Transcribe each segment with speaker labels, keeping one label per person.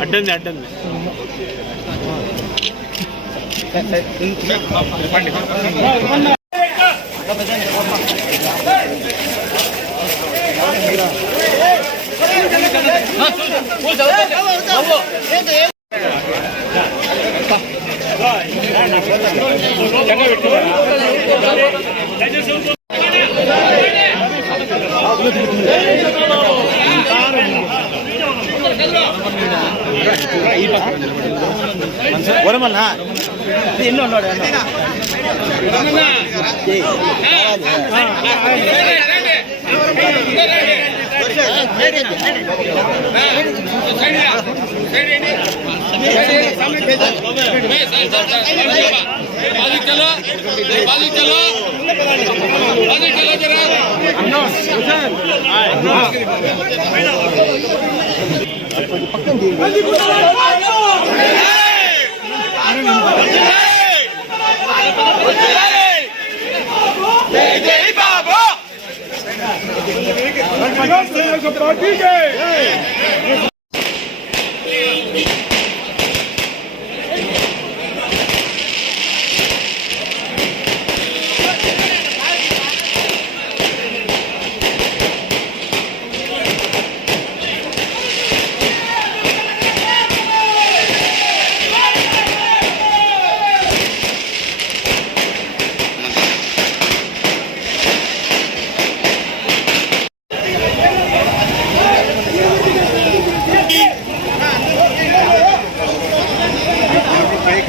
Speaker 1: అడ్డంది అడ్డంది చక్కగా పెట్టుకోవాలి వరమన్నా ఎన్నో ఉన్నాడు పది కిలో పది కిలో పది కిలో జరా కొంచెం పక్కన తీయండి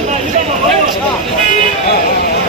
Speaker 1: Ah, ah, ah.